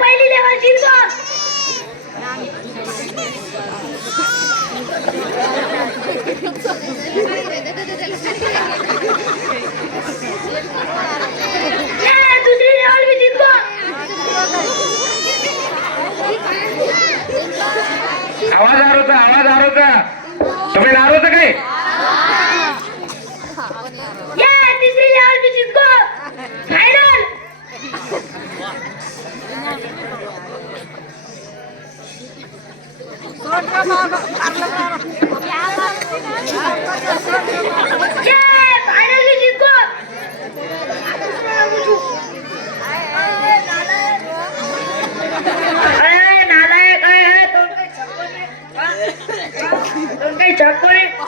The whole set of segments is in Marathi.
पहिली लेवल जिंको दुसरी लेवल मी जिंको आवाज आरोचा आवाज आरोचा. तुम्ही आरोचा काय?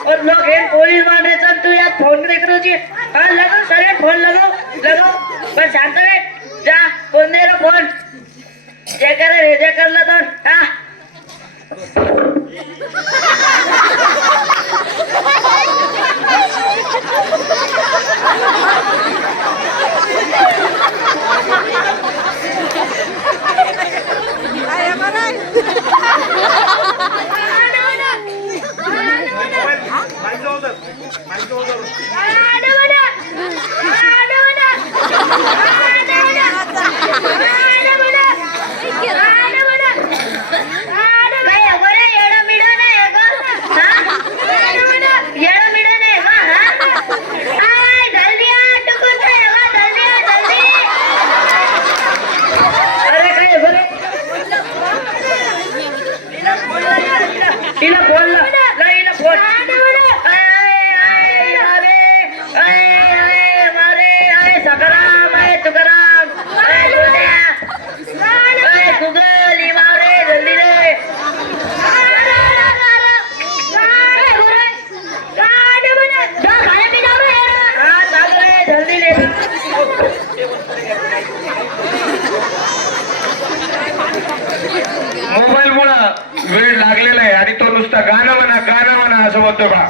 और लोग हैं गोली मारने तू यार फोन देख रहे जी हाँ लगो सारे फोन. लगो लगो बस शांत जा फोन दे फोन चेक कर रे चेक कर ला तो हाँ? Ah! हिला बोल हिला बोल. जल्दी रे. मोबाईल मुळे वेळ लागलेला आहे. गाणं म्हणा गाणं म्हणा असं म्हणतो बा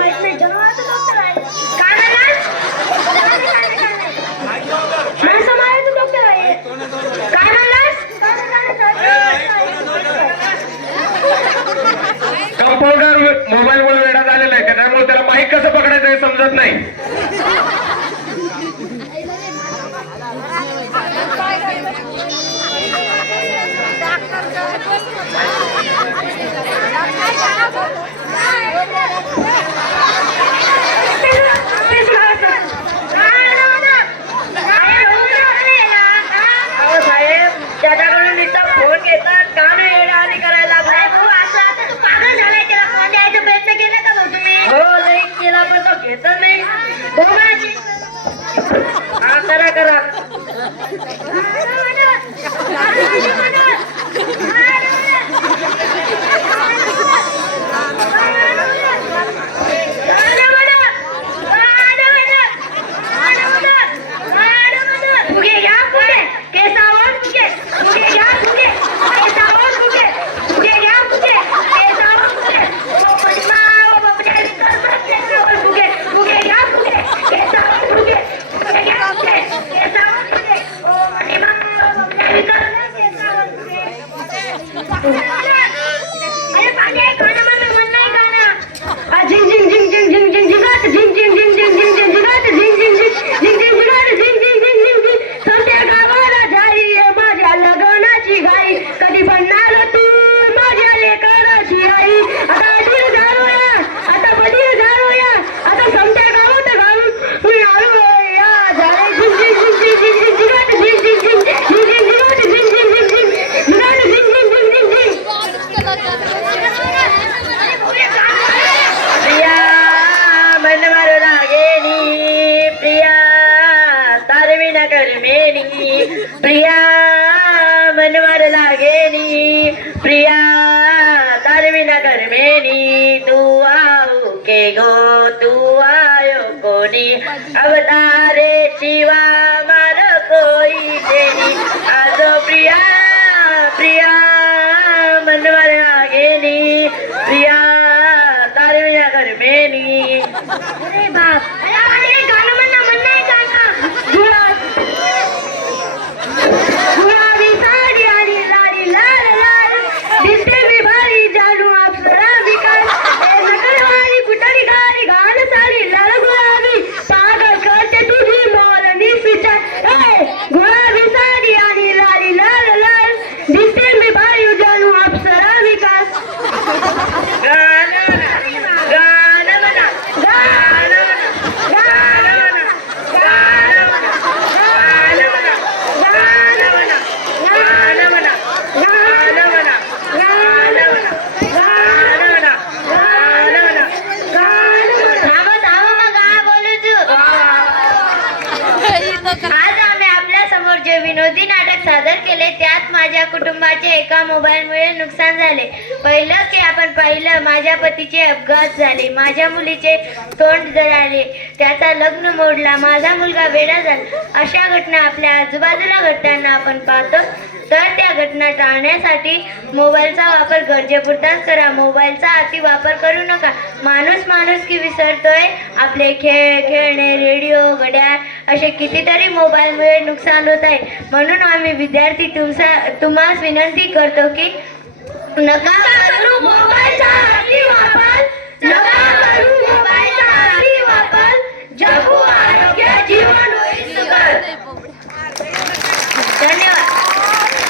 মোবাইল પ્રિયા, મનવર લાગેની. પ્રિયા તાર વિના ગરમેની તું આવું કે ગો, તું આવ્યો કોની? અવતારે શિવા कुटुंबाचे एका मोबाईलमुळे नुकसान झाले. पहिलं की आपण पाहिलं माझ्या पतीचे अपघात झाले माझ्या मुलीचे तोंड जळाले त्याचा लग्न मोडला माझा मुलगा वेडा झाला. अशा घटना आपल्या आजूबाजूला घडताना आपण पाहतो. तर त्या घटना टाळण्यासाठी मोबाईलचा वापर गरजेपुरताच करा. मोबाईलचा अति वापर करू नका. माणूस माणूस की विसरतोय. आपले खेळ खेळणे रेडिओ घड्याळ असे कितीतरी मोबाईलमुळे नुकसान होत आहे. म्हणून आम्ही विद्यार्थी तुमचा तुम्हास विनंती करतो की नका करू मोबाईलचा वापर नका